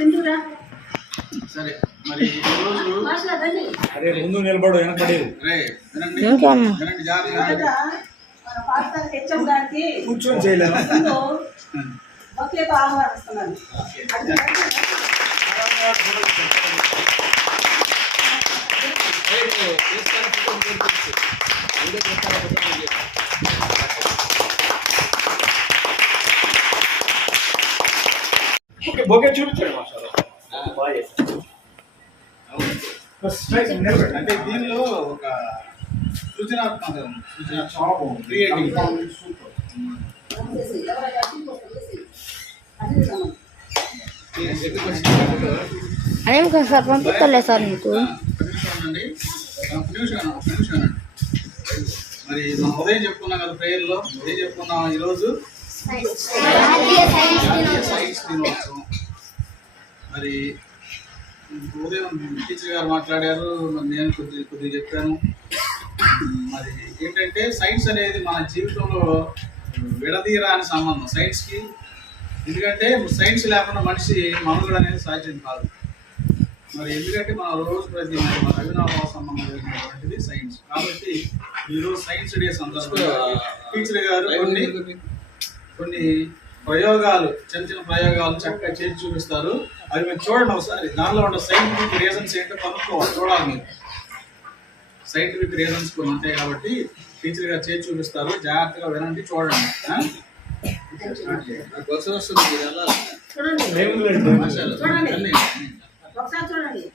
సింధూరా సరే మరి ఈరోజు మాట్లాడండి అరే ముందు నిలబడు వెనకబడేది రే వినండి వినండి జాగ్రత్తగా వినండి. మన పాఠశాల హెచ్ఎం గారికి కూర్చొని చేయలేదు ఓకే కదా సార్ పంపిస్తలే సార్ నీకు. ఒక నిమిషం ఉండండి. ఒక నిమిషం అన్న, ఒక నిమిషం ఉండండి. మరి మనం ఉదయం చెప్పుకున్నాం కదా ప్రేయర్లో ఉదయం చెప్పుకున్నాం ఈరోజు. దినోత్సవం మరి ఉదయం టీచర్ గారు మాట్లాడారు మరి నేను కొద్ది కొద్దిగా చెప్పాను. మరి ఏంటంటే సైన్స్ అనేది మన జీవితంలో విడదీయరాని సంబంధం. సైన్స్కి ఎందుకంటే సైన్స్ లేకుండా మనిషి మనుగడ అనేది సాధ్యం కాదు. మరి ఎందుకంటే మన రోజు ప్రతి మన అవినాభావ సంబంధం కలిగినటువంటిది సైన్స్ కాబట్టి ఈరోజు సైన్స్ డే సందర్భంగా టీచర్ గారు కొన్ని కొన్ని ప్రయోగాలు చిన్న చిన్న ప్రయోగాలు చక్కగా చేసి చూపిస్తారు. అవి మీరు చూడండి ఒకసారి. దానిలో ఉన్న సైంటిఫిక్ రీజన్స్ ఏంటో కనుక్కోవాలి. చూడాలి మీరు. సైంటిఫిక్ రీజన్స్ కొన్ని ఉంటాయి కాబట్టి టీచర్ గారు చేసి చూపిస్తారు. జాగ్రత్తగా వినండి చూడండి. ఆ? బస్సు వస్తుంది మీరు వెళ్ళాలి. చూడండి. ఒకసారి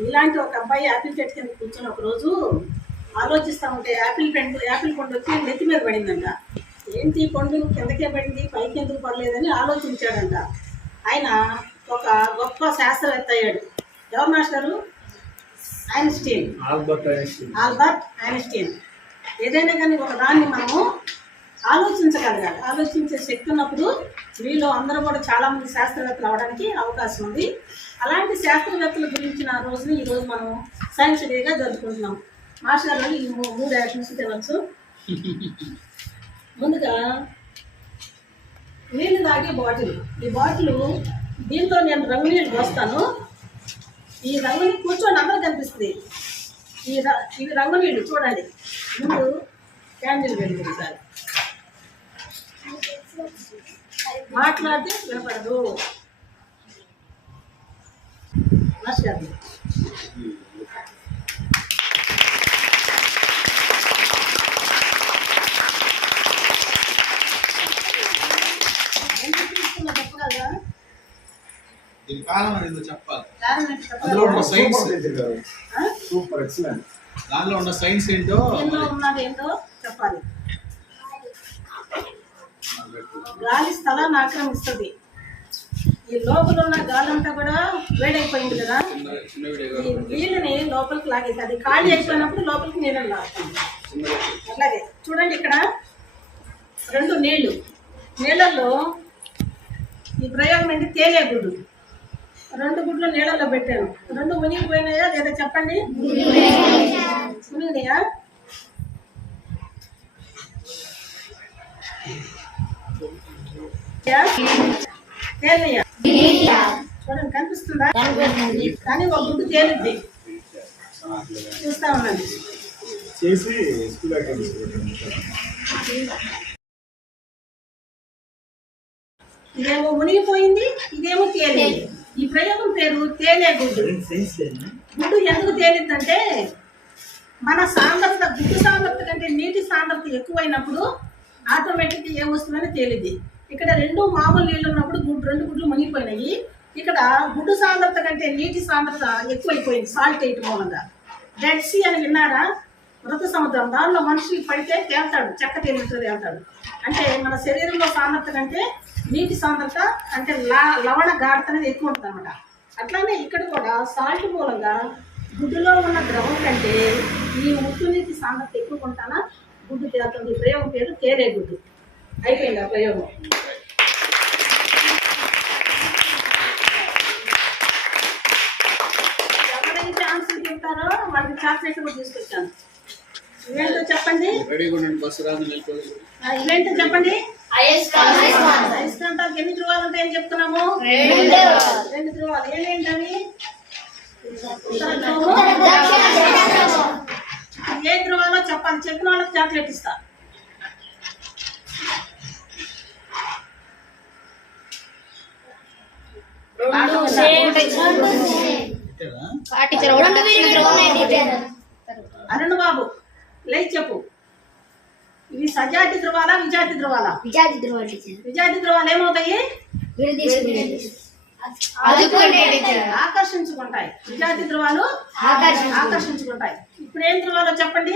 ఇలాంటి ఒక అబ్బాయి యాపిల్ చెట్టు కింద కూర్చొని ఒక రోజు ఆలోచిస్తూ ఉంటే యాపిల్ పండు యాపిల్ పండు వచ్చి నెత్తి మీద పడిందంట. ఏంటి పండు కిందకే పడింది పైకి ఎందుకు పడలేదని ఆలోచించాడంట. ఆయన ఒక గొప్ప శాస్త్రవేత్త అయ్యాడు. ఎవరు master? Einstein. Albert Einstein. Albert Einstein. ఏదైనా కానీ ఒక దాన్ని మనము ఆలోచించగలగాలి. ఆలోచించే శక్తి ఉన్నప్పుడు మీలో అందరూ కూడా చాలా మంది శాస్త్రవేత్తలు అవడానికి అవకాశం ఉంది. అలాంటి శాస్త్రవేత్తల గురించిన రోజుని ఈరోజు మనం సైన్స్ డేగా జరుపుకుంటున్నాం. మాస్టర్ ఈ మూడు యాక్షన్స్ తినచ్చు ముందుగా నీళ్ళు తాగే బాటిల్. ఈ బాటిల్ దీంతో నేను రంగు నీళ్ళు పోస్తాను. ఈ రంగు నీళ్ళు కూర్చొని అందరు కనిపిస్తుంది. ఈ ఇవి రంగు నీళ్ళు చూడండి. ముందు క్యాండిల్ వెలుగుతుంది సార్ మాట్లాడితే వినపడదు. మాస్టర్ కారణం ఏందో చెప్పాలి. అందులో? ఉన్న సైన్స్. Super excellent. దానిలో ఉన్న సైన్స్ ఏంటో ఏందో ఉన్నది ఏంటో చెప్పాలి. గాలి స్థలాన్ని ఆక్రమిస్తుంది. ఈ లోపల ఉన్న గాలి అంతా కూడా వేడైపోయింది కదా. ఈ నీళ్ళని లోపలికి లాగేది అది ఖాళీ అయిపోయినప్పుడు లోపలికి నీళ్ళని లాగుతుంది అట్లాగే చూడండి ఇక్కడ రెండు నీళ్ళు నీళ్ళల్లో ఈ ప్రయోగం ఏంటి? తేలే గుడ్డు. రెండు గుడ్లు నీళ్ళల్లో పెట్టాను. రెండు మునిగిపోయినాయా లేదా చెప్పండి? మునిగినాయా? చూడండి కనిపిస్తుందా? కానీ ఒక గుడ్డు తేలిద్ది. చూస్తా ఉండండి. చేసి ఇదేమో మునిగిపోయింది ఇదేమో తేలింది. ఈ ప్రయోగం పేరు తేలే గుడ్డు. గుడ్డు ఎందుకు తేలిందంటే మన సాంద్రత గుడ్డు సాంద్రత కంటే నీటి సాంద్రత ఎక్కువైనప్పుడు ఆటోమేటిక్గా ఏమొస్తుందని తేలింది. ఇక్కడ రెండు మామూలు నీళ్ళు ఉన్నప్పుడు గుడ్డు రెండు గుడ్లు మునిగిపోయినాయి. ఇక్కడ గుడ్డు సాంద్రత కంటే నీటి సాంద్రత ఎక్కువైపోయింది సాల్ట్ ఎయిట్ మూలంగా. డెడ్ సీ అని విన్నారా? మృత సముద్రం. దానిలో మనిషి పడితే తేల్తాడు చెక్క తేలినట్టు తేల్తాడు అంటే మన శరీరంలో సాంద్రత కంటే నీటి సాంద్రత అంటే లవణ గాఢత అనేది ఎక్కువ ఉంటుంది అనమాట అట్లానే ఇక్కడ కూడా సాల్ట్ మూలంగా గుడ్డులో ఉన్న ద్రవం కంటే ఈ ఉప్పు నీటి సాంద్రత ఎక్కువ ఉంటానా గుడ్డు తేలుతుంది ప్రయోగం పేరు తేరే గుడ్డు. అయిపోయింది ఆ ప్రయోగం? ఎవరైతే ఆన్సర్ చెప్తారో వాళ్ళకి చాక్లెట్ కూడా తీసుకొచ్చాను. ఇవేంటో చెప్పండి? ఇవేంటో చెప్పండి? అయస్కాంతాలకు ఎన్ని ధ్రువాలు ఉంటాయని చెప్తున్నాము? రెండు. ధ్రువాలు. ధ్రువము, ఏ ధ్రువాలో చెప్పాలి? చెప్పిన వాళ్ళకి చాక్లెట్ ఇస్తా. అరుణ్ బాబు లేచి చెప్పు. ఇవి సజాతి ధ్రువాలా విజాతి ధ్రువాలా? విజాతి టీచర్. విజాతి ధ్రువాలు ఏమవుతాయి? ఆకర్షించుకుంటాయి. విజాతి ధ్రువాలు ఆకర్షించుకుంటాయి. ఇప్పుడు ఏం ధ్రువాలో చెప్పండి?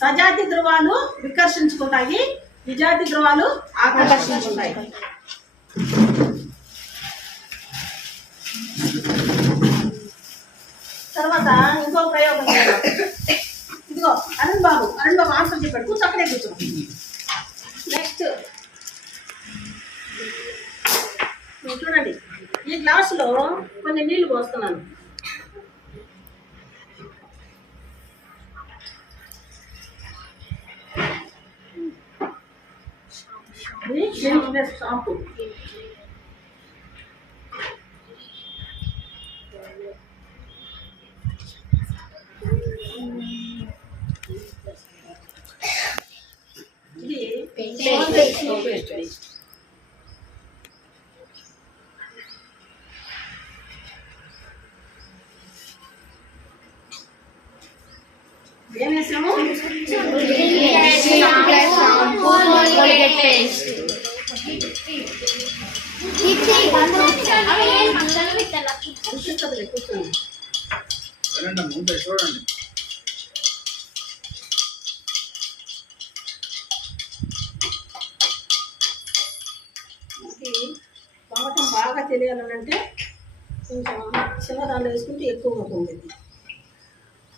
సజాతి ధ్రువాలు. వికర్షించుకుంటాయి. విజాతి ధ్రువాలు ఆకర్షించుకుంటాయి. తర్వాత ఇంకో ప్రయోగం. ఇదిగో అరుణ్ బాబు అరుణ్ బాబు ఆన్సర్ చెప్పాడు. కూర్చో అక్కడే కూర్చో. నెక్స్ట్ చూడండి. ఈ గ్లాసులో కొన్ని నీళ్ళు పోస్తున్నాను. షాంపూ ఏం వేసాము చూడండి దాంట్లో వేసుకుంటే ఎక్కువ ఇది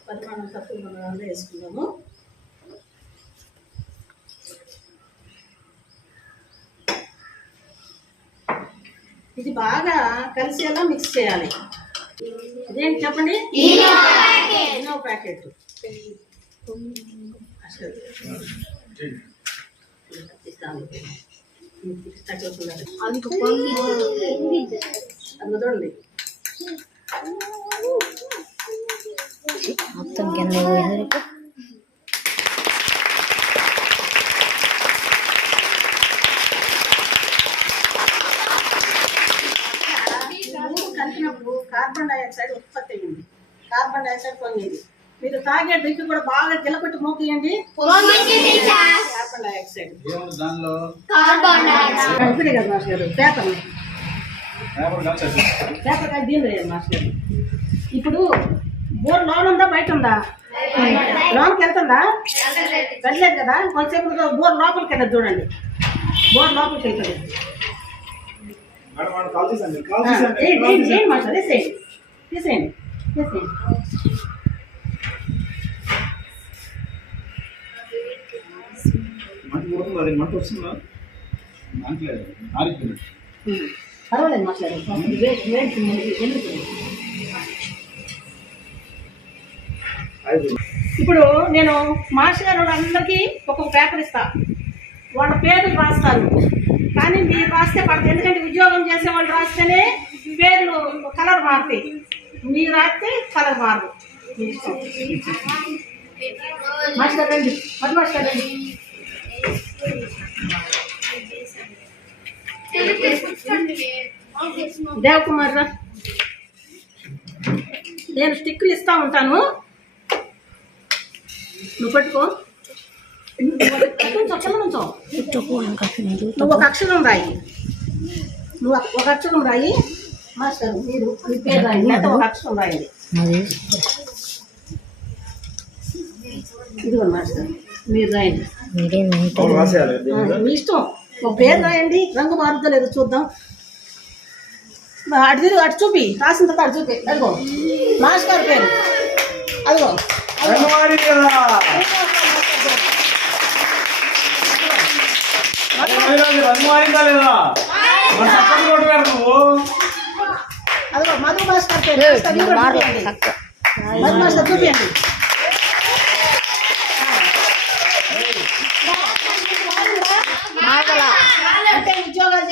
పరిమాణం తక్కువ దాంట్లో వేసుకుందాము. ఇది బాగా కలిసేలా మిక్స్ చేయాలి. ఇదేంటి చెప్పండి? ఇనో ప్యాకెట్ అది చూడండి మొత్తం కింద పోయింది. కలిపినప్పుడు కార్బన్ డైఆక్సైడ్ ఉత్పత్తి అయ్యింది కార్బన్ డైఆక్సైడ్ పొంగింది మీరు తాగే డ్రింక్ కూడా బాగా గిలకొట్టి మోకియండి కార్బన్ డైఆక్సైడ్ కదా గారు పేపర్ దీని మాస్టర్ ఇప్పుడు బోర్ లోన్ ఉందా బయట ఉందా? లోన్కి వెళ్తుందా? వెళ్ళలేదు కదా. కొంచెంసేపు బోర్ లోపలికి వెళ్ళదు చూడండి. బోర్ లోపలికి వెళ్తుంది. చేయండి, మాస్టర్ తీసేయండి. తీసేయండి. తీసేయండి. మంట వస్తుందా దాంట్లేదు ఆరిపోయినట్టు ఉమ్. పర్వాలేదు ఐదు ఇప్పుడు నేను మాస్టర్ గారు అందరికీ ఒక్కొక్క పేపర్ ఇస్తా. వాళ్ళ పేర్లు రాస్తాను కానీ మీరు రాస్తే పడదు. ఎందుకంటే ఉద్యోగం చేసే వాళ్ళు రాస్తేనే పేర్లు కలర్ మారుతాయి. మీరు రాస్తే కలర్ మారదు. మీ ఇష్టం. మాస్టర్ రండి మరి మాస్టర్ రండి దేవకుమార్ రా నేను స్టిక్కులు ఇస్తా ఉంటాను. నువ్వు పట్టుకో. నువ్వు ఒక అక్షరం రాయి. నువ్వు ఒక- అక్షరం రాయి. మాస్టర్ మీరు మీ పేరు రాయండి ఒక అక్షరం రాయండి ఇదిగో మాస్టర్ మీరు రాయండి. మీ ఇష్టం. ఒక పేరు రాయండి. రంగు మారుద్దో లేదో చూద్దాం. అటు తిరిగి అటు చూపి. రాసిన తర్వాత అటు చూపి. అదిగో. మాస్టర్ పేరు. అదిగో. అదిగో మధు మాస్టర్ పేరు. బస్ మాస్టర్ చూపించండి అంటే ఉద్యోగాలు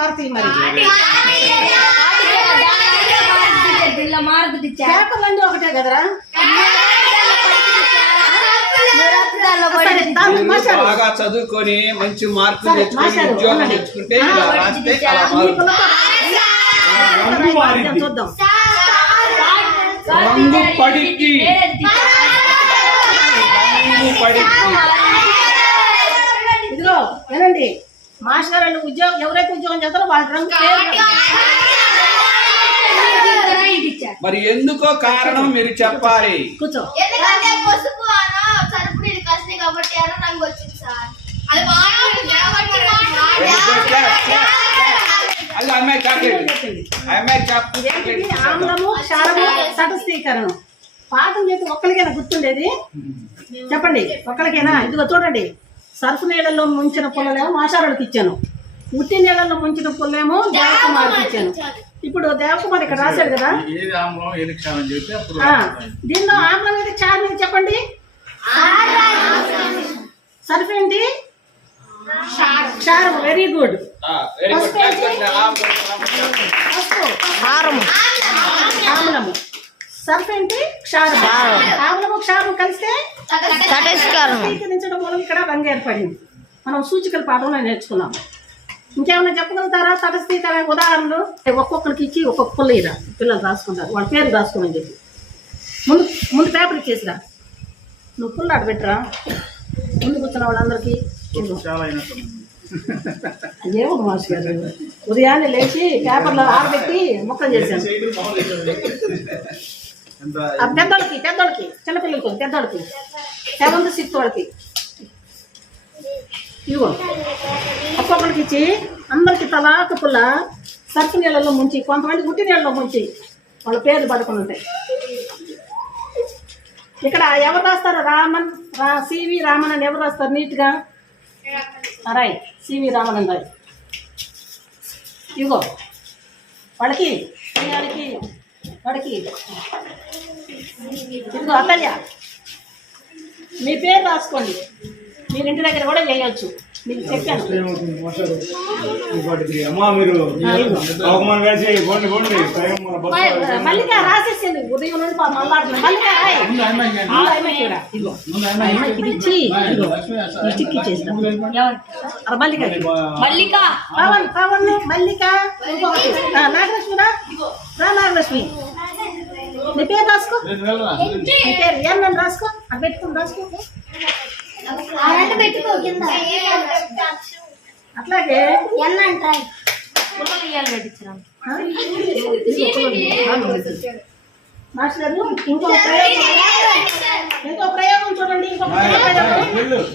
మారుతాయి మరి ఒకటే కదరా. బాగా చదువుకొని మంచి మార్కులు తెచ్చుకొని ఉద్యోగం. తెచ్చుకుంటే రాస్తే చూద్దాం రంగు పడికి రంగు పడికి ఇదిగో వినండి మాస్టర్ వాళ్ళు ఉద్యోగం ఎవరైతే ఉద్యోగం చేస్తారో వాళ్ళ రంగు మరి ఎందుకో కారణం మీరు చెప్పాలి. కూర్చో. ఎందుకంటే పసుపు అన్న సరుపు నీళ్ళు కలిసి కాబట్టి ఎర్ర రంగు వచ్చింది సార్. అది బాగా ఉంది కాబట్టి అది అమ్మాయి చాక్లెట్ చెప్పింది అమ్మాయి చాక్- ఇదేంటిది? చాక్లెట్ ఆమ్లము క్షారము తటస్థీకరణం పాఠం చేసి ఒక్కరికైనా గుర్తుండేది? చెప్పండి ఒక్కరికైనా. ఇదిగో చూడండి. సర్ఫ్ నీళ్ళల్లో ముంచిన పుల్లలేమో మాషారుడికి ఇచ్చాను. ఉట్టి నీళ్ళల్లో ముంచిన పుల్లేమో దేవకుమార్కి ఇచ్చాను. ఇప్పుడు దేవకుమార్ ఇక్కడ రాశాడు కదా? ఏది ఆమ్లం ఏది క్షారం చెప్పి అప్పుడు ఆ, దీనిలో ఆమ్లం ఏది? క్షారం ఏది చెప్పండి. సర్ఫ్ ఏంటి? క్షారం వెరీ గుడ్. ఆరము ఆమ్లము. సర్ఫ్ ఏంటి? క్షారం. ఆమ్లము క్షారం కలిస్తే స్వీకరించడం మూలం ఇక్కడ రంగు ఏర్పడింది. మనం సూచికల పాఠంలో నేర్చుకున్నాం ఇంకేమైనా చెప్పగలుగుతారా? తటస్థీకరణ ఉదాహరణలు? ఒక్కొక్కరికి ఇచ్చి ఒక్కొక్క పుల్ల ఇరా. పిల్లలు రాసుకుంటారు. వాళ్ళ పేరు రాసుకోమని చెప్పి. ముందు ముందు పేపర్ ఇచ్చేసిరా. నువ్వు పుల్ల ఆడ పెట్టరా? ముందు కూర్చున్న వాళ్ళందరికీ అదేమో మాస్టర్ గారు. ఉదయాన్నే లేచి పేపర్లో ఆరబెట్టి ముక్కలు చేశాను. పెద్దోళ్ళకి పెద్దోళ్ళకి చిన్నపిల్లలకి పెద్దోళ్ళకి సెవెంత్ సిక్స్త్ వాళ్ళకి ఇదిగో ఒక్కొక్కరికి ఇచ్చి అందరికి తలా పుల్ల సర్పు నీళ్ళలో ముంచి కొంతమంది గుట్టి నీళ్ళలో ముంచి వాళ్ళ పేర్లు పడుకుని ఉంటాయి ఇక్కడ ఎవరు రాస్తారు రామన్ రా సివి రామన్ అని ఎవరు రాస్తారు నీట్గా రాయ్ సివి రామన్ అని రాయ్ ఇదిగో వాళ్ళకి వాళ్ళకి వాడికి. ఇదిగో మీ పేరు రాసుకోండి. మీరు ఇంటి దగ్గర కూడా చేయొచ్చు. మీకు చెప్పాను. మల్లిక రాసేసింది. ఉదయం నుండి పాపం మళ్ళాడుతుంది మల్లిక మల్లిక. మల్లిక. పవన్ పవన్ మల్లిక. నాగలక్ష్మి రా. రా నాగలక్ష్మి. నీ పేరు రాసుకో. నీ పేరు ఏమని రాసుకో. అది పెట్టుకుని రాసుకో. పెట్టుకో కింద. అట్లాగే ఎన్న అంటాయి ఆ? మాస్టర్ గారు ఇంకో ప్రయోగం. ఇంకో ప్రయోగం చూడండి ఇంకో ప్రయోగం.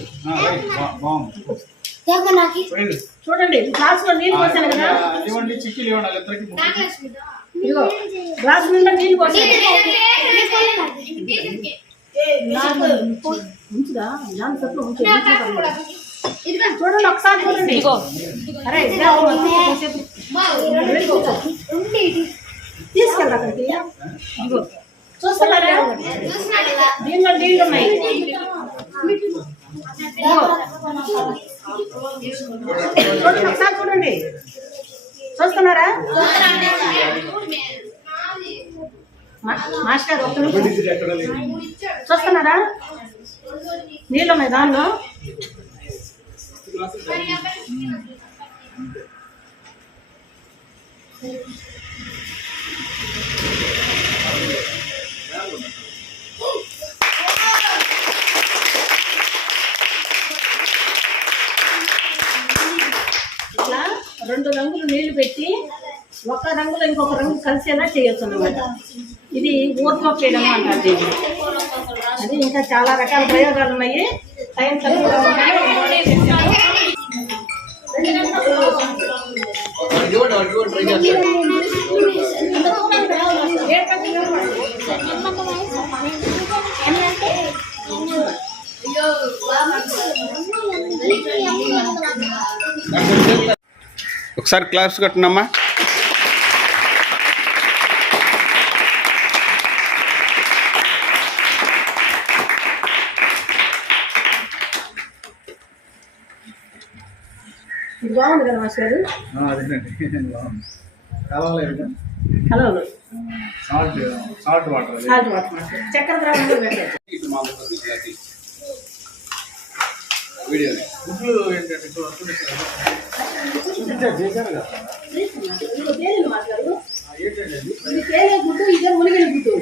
చూడండి గ్లాస్లో నీళ్ళు పోసాను కదా. ఇదిగో గ్లాస్ నిండా నీళ్ళు ఉంచుదా దాని ఉంచు చూడండి ఒకసారి చూడండి అరే ఇదే అవును, కాసేపు. వెళ్ళి కూర్చో. తీసుకెళ్ళరా అక్కడికి ఇదిగో చూస్తున్నారా దీనిలో నీళ్ళు ఉన్నాయి ఇదిగో. చూడండి ఒకసారి చూడండి చూస్తున్నారా? మాస్టర్ ఒక్క చూస్తున్నారా? నీళ్ళు ఉన్నాయి దానిలో Thank you. రెండు రంగులు నీళ్ళు పెట్టి ఒక రంగులో ఇంకొక రంగు కలిసేలా చేయొచ్చు అన్నమాట. ఇది ఊర్లో చేయడం అంటారు దీన్ని. అది ఇంకా చాలా రకాల ప్రయోగాలు ఉన్నాయి. టైం తక్కువ ఇవ్వండి, ఒకసారి క్లాప్స్ కట్టినమ్మా. బాగుంది కదా మాస్టర్ గారు? Hello. Salt water. Salt water చక్కెర ద్రావణం వీడియో ఏంటంటే గుడ్డు ఇదే మునిగిన గుడ్డు.